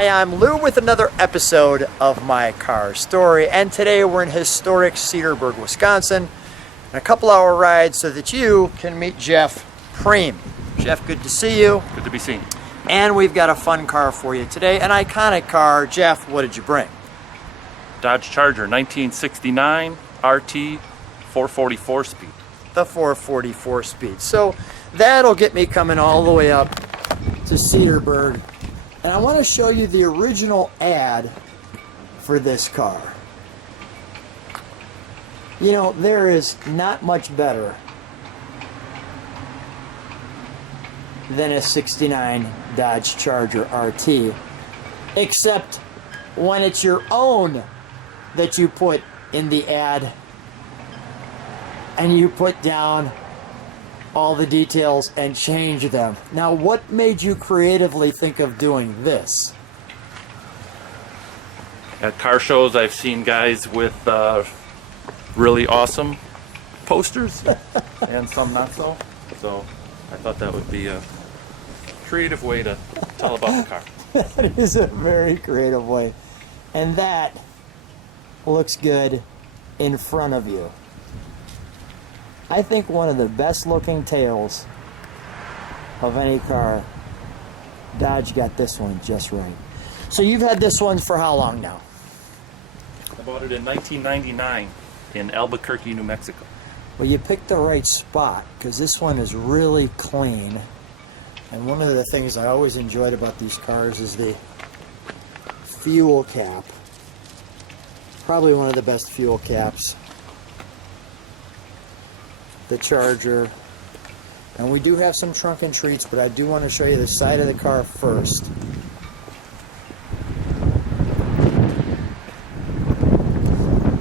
Hi, I'm Lou with another episode of My Car Story, and today we're in historic Cedarburg, Wisconsin, and a couple-hour ride so that you can meet Jeff Priem. Jeff, good to see you. Good to be seen. And we've got a fun car for you today, an iconic car. Jeff, what did you bring? Dodge Charger 1969 RT 444 speed. The 444 speed. So that'll get me coming all the way up to Cedarburg. And I want to show you the original ad for this car. You know, there is not much better than a 69 Dodge Charger RT, except when it's your own that you put in the ad and you put down all the details and change them. Now, what made you creatively think of doing this? At car shows, I've seen guys with really awesome posters and some not so. So I thought that would be a creative way to tell about the car. That is a very creative way. And that looks good in front of you. I think one of the best looking tails of any car. Dodge got this one just right. So you've had this one for how long now? I bought it in 1999 in Albuquerque, New Mexico. Well, you picked the right spot because this one is really clean. And one of the things I always enjoyed about these cars is the fuel cap. Probably one of the best fuel caps. The Charger. And we do have some trunk and treats, but I do want to show you the side of the car first.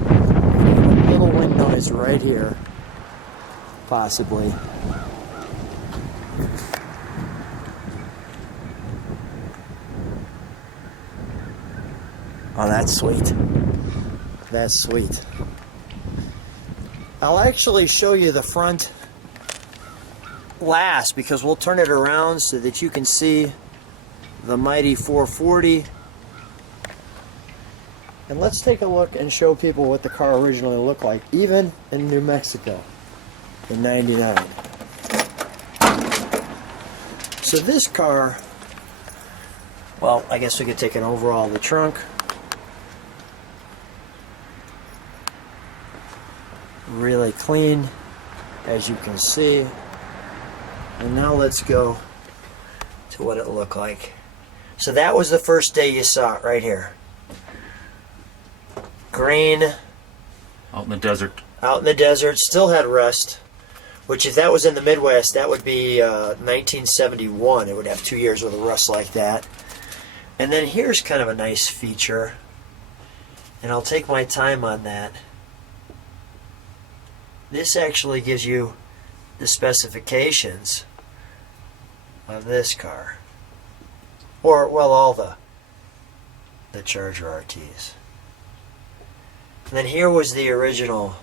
A little wind noise right here, possibly. Oh, that's sweet. That's sweet. I'll actually show you the front last because we'll turn it around so that you can see the mighty 440. And let's take a look and show people what the car originally looked like, even in New Mexico in '99. So this car, well, I guess we could take an overall of the trunk. Really clean, as you can see. And now let's go to what it looked like. So that was the first day you saw it right here. Green. Out in the desert. Out in the desert. Still had rust. Which if that was in the Midwest, that would be 1971. It would have 2 years with a rust like that. And then here's kind of a nice feature. And I'll take my time on that. This actually gives you the specifications of this car. Or, well, all the Charger RTs. And then here was the original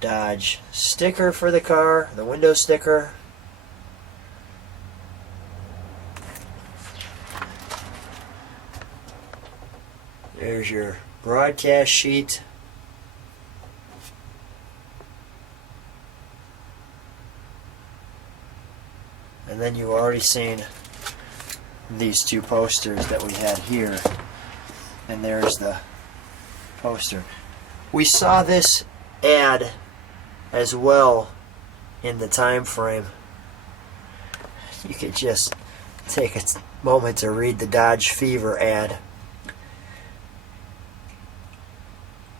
Dodge sticker for the car, the window sticker. There's your broadcast sheet. And then you've already seen these two posters that we had here. And there's the poster. We saw this ad as well in the time frame. You could just take a moment to read the Dodge Fever ad.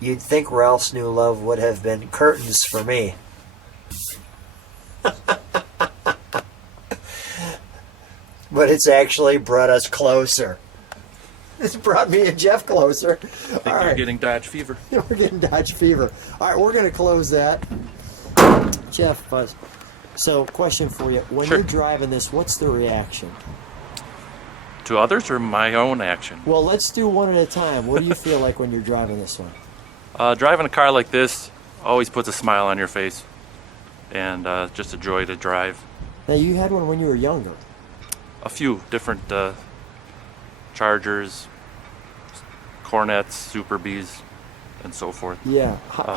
You'd think Ralph's New Love would have been curtains for me. But it's actually brought us closer. It's brought me and Jeff closer. I think you're getting Dodge Fever. We're getting Dodge Fever. All right, we're going to close that. Jeff, so question for you. When Sure. you're driving this, what's the reaction? To others or my own action? Well, let's do one at a time. What do you feel like when you're driving this one? Driving a car like this always puts a smile on your face. And just a joy to drive. Now, you had one when you were younger. a few different Chargers, Cornets, Super Bees, and so forth. Yeah.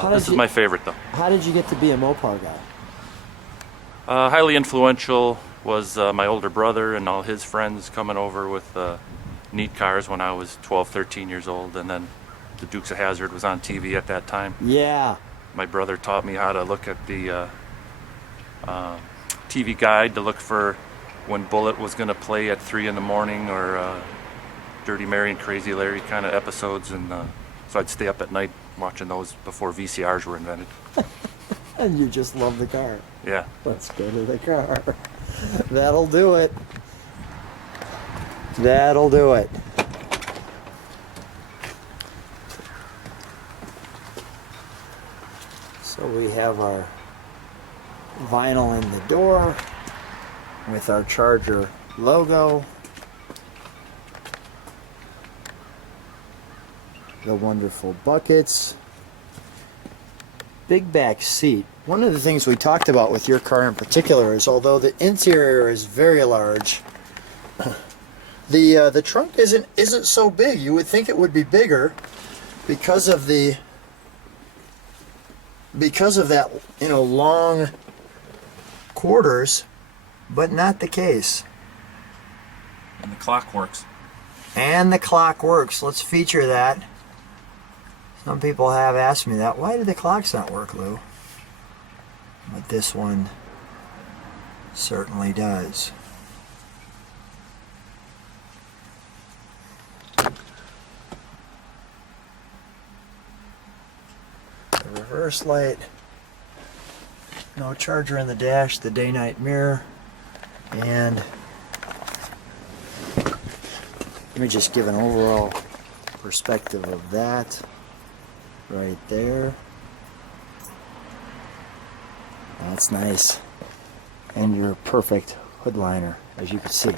This is my favorite though. How did you get to be a Mopar guy? Highly influential was my older brother and all his friends coming over with neat cars when I was 12, 13 years old, and then the Dukes of Hazzard was on TV at that time. Yeah. My brother taught me how to look at the TV guide to look for when Bullet was going to play at 3 in the morning, or Dirty Mary and Crazy Larry kind of episodes, and so I'd stay up at night watching those before VCRs were invented. And you just love the car. Yeah. Let's go to the car. That'll do it. That'll do it. So we have our vinyl in the door with our Charger logo. The wonderful buckets. Big back seat. One of the things we talked about with your car in particular is, although the interior is very large, the trunk isn't so big. You would think it would be bigger because of that, long quarters, but not the case. And the clock works. And the clock works. Let's feature that. Some people have asked me that. Why do the clocks not work, Lou? But this one certainly does. The reverse light. No charger in the dash. The day-night mirror. And let me just give an overall perspective of that. Right there. That's nice. And your perfect hood liner, as you can see.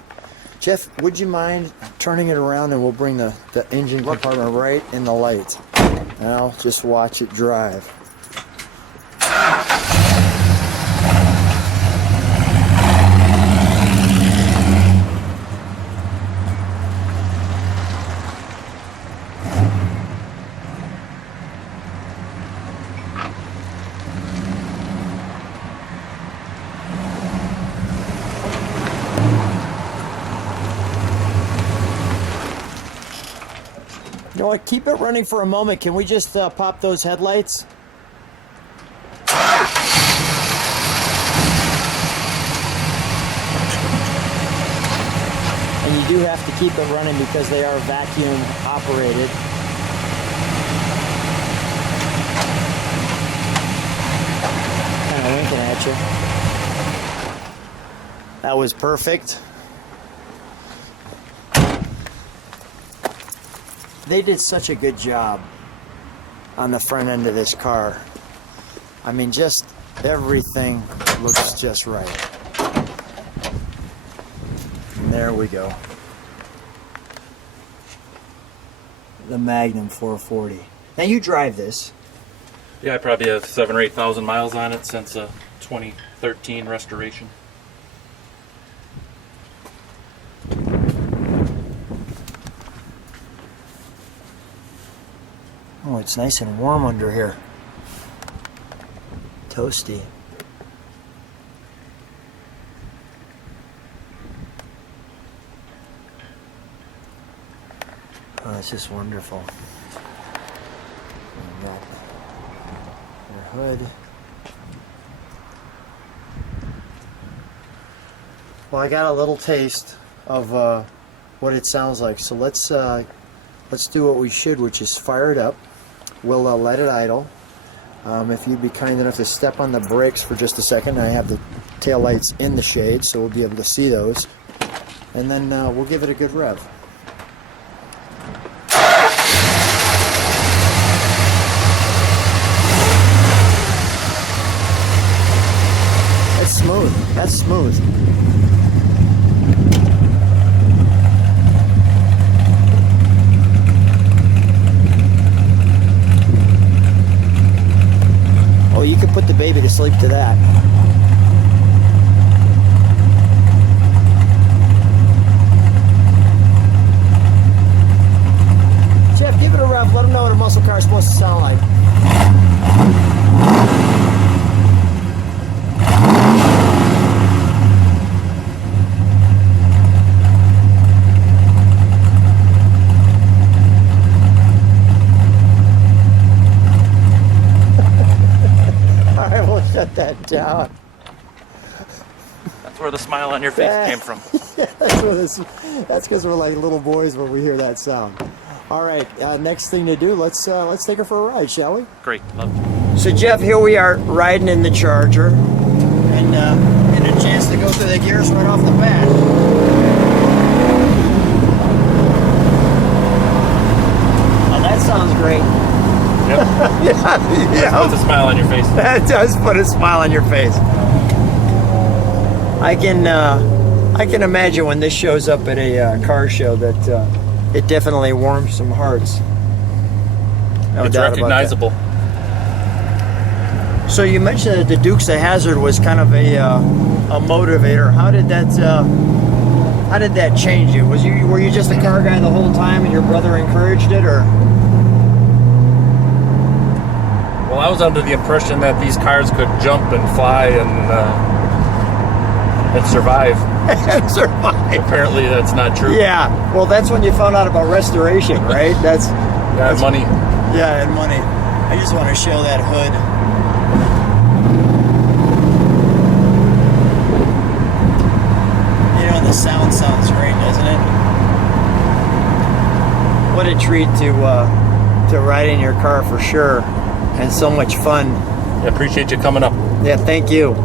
Jeff, would you mind turning it around and we'll bring the engine compartment right in the light. Now just watch it drive. You know what, keep it running for a moment. Can we just pop those headlights? And you do have to keep it running because they are vacuum operated. Kind of winking at you. That was perfect. They did such a good job on the front end of this car. I mean, just everything looks just right. And there we go. The Magnum 440. Now you drive this. Yeah, I probably have 7,000 or 8,000 miles on it since a 2013 restoration. Oh, it's nice and warm under here. Toasty. Oh, it's just wonderful. And got your hood. Well, I got a little taste of what it sounds like. So let's do what we should, which is fire it up. We'll let it idle. If you'd be kind enough to step on the brakes for just a second. I have the tail lights in the shade, so we'll be able to see those. And then we'll give it a good rev. That's smooth. That's smooth. Oh, you could put the baby to sleep to that. muscle car supposed to sound like? All right, we'll shut that down. That's where the smile on your face came from. That's because we're like little boys when we hear that sound. All right, next thing to do, let's take her for a ride, shall we? Great, love it. So Jeff, here we are riding in the Charger, and getting a chance to go through the gears right off the bat. Oh, that sounds great. Yep. Yeah. Puts a smile on your face. That does put a smile on your face. I can imagine when this shows up at a car show that it definitely warms some hearts. No It's doubt recognizable. About that. So you mentioned that the Dukes of Hazzard was kind of a motivator. How did that change you? Were you just a car guy the whole time, and your brother encouraged it, or? Well, I was under the impression that these cars could jump and fly and survive. Survive. Apparently, that's not true. Yeah. Well, that's when you found out about restoration, right? That's money. Yeah, and money. I just want to show that hood. You know, the sound sounds great, doesn't it? What a treat to ride in your car for sure, and so much fun. I appreciate you coming up. Yeah, thank you.